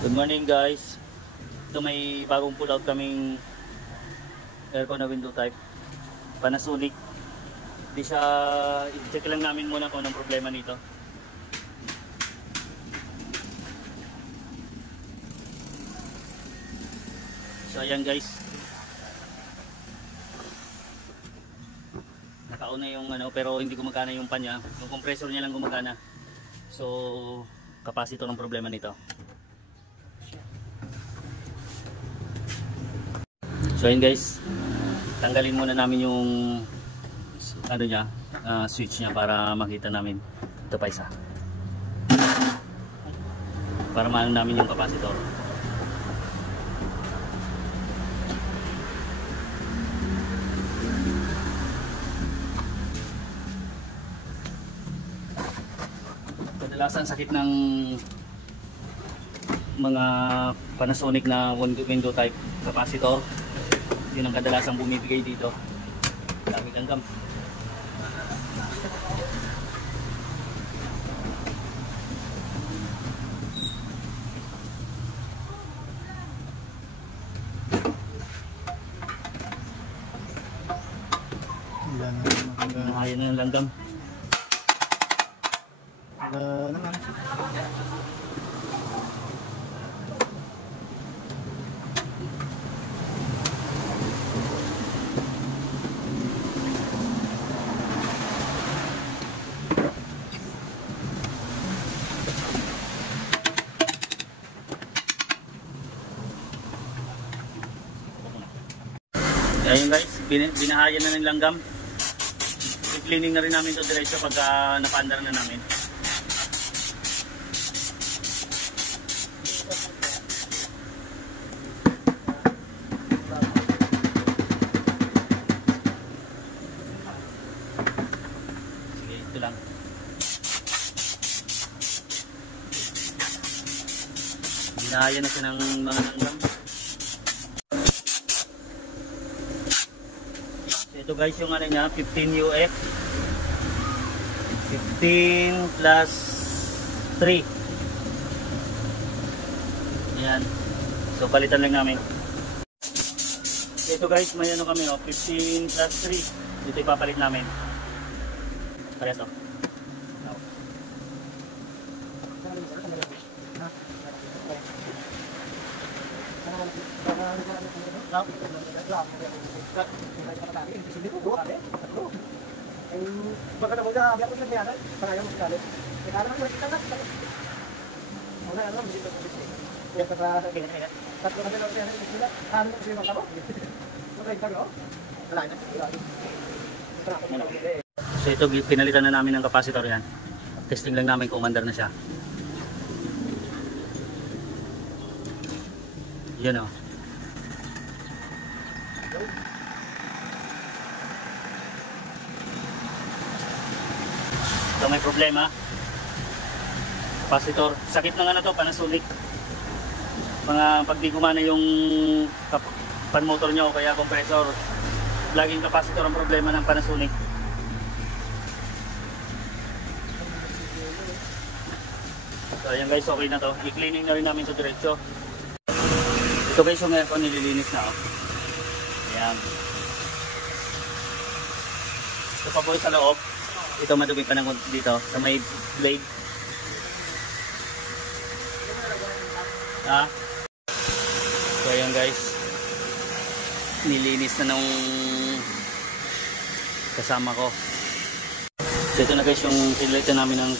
Good morning guys. Ito may bagong pull out kaming aircon na window type. Panasonic. Hindi siya, i-check lang namin muna kung anong problema nito. So ayan guys. Naka-on na yung pero hindi gumagana yung pan niya. Yung compressor niya lang gumagana. So capacitor ng problema nito. So ayun guys, tanggalin muna namin yung switch niya para makita namin. Ito pa isa. Para maano namin yung capacitor. Kadalasan sakit ng mga Panasonic na window type capacitor. Yun ang kadalasang bumibigay dito. Dami langgam. Nahayan na yung langgam. Naman. Ayun guys, binahayan na ng langgam. I-cleaning na rin namin ito diretso pagka napandar na namin. Sige, ito lang. Binahayan na siya ng mga langgam. Ito guys yung niya, 15 UF 15 plus 3. Ayan. So palitan lang namin. Ito guys, may kami 15 plus 3. Dito ipapalit namin. Parehas o. Baka na mga biar ko na yan, para mo kali. Kaya naman kita na. Wala na dito sa dito. Ya para ganyan. Tatlo na lang yan sila. Ano si mga tao? Okay, tago. Wala na. So ito pinalitan na namin ng capacitor yan. Testing lang namin kung umandar na siya. Yan o. So may problema. Capacitor. Sakit na nga na to, Panasonic. Pag di gumana yung pan motor nyo o kaya compressor, laging capacitor ang problema ng Panasonic. So ayan guys, okay na to. I-cleaning na rin namin ito diretso. Ito guys yung aircon, nililinis na oh. Ayan. Ito pa po sa loob. Ito madumi pa ng dito sa may blade. So ayan guys, nilinis na nung kasama ko. So ito na guys yung pinalitan namin ng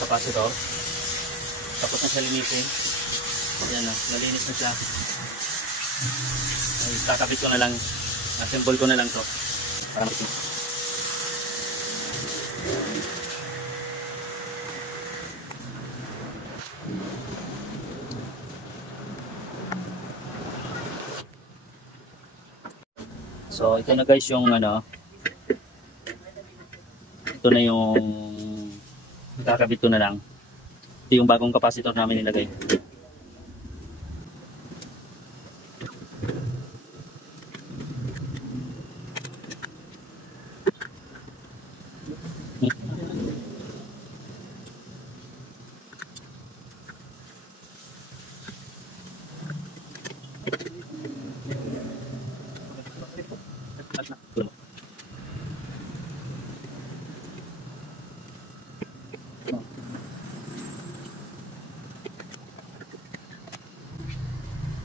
capacitor. Tapos na siya linisin. Ayan na, nalinis na siya. Ay, kakabit ko na lang, assemble ko na lang to para makita. So ito na guys yung ito na yung kakabit ko na lang. Ito yung bagong capacitor namin nilagay.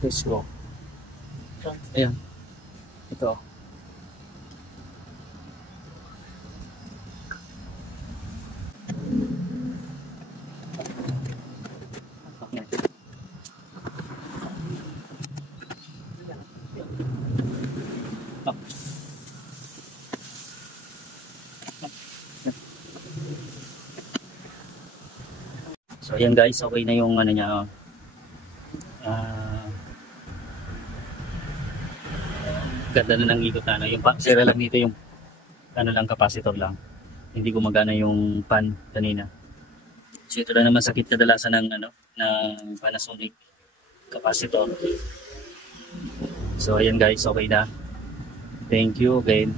Let's go. Ayan. Ito. So ayan guys, okay na yung ano niya. Ganda na ng ikot na ano. Yung sira lang dito yung ano lang, capacitor lang. Hindi gumagana yung pan kanina. So ito lang naman sakit kadalasan ng ano, ng Panasonic capacitor. So ayan guys, okay na. Thank you again.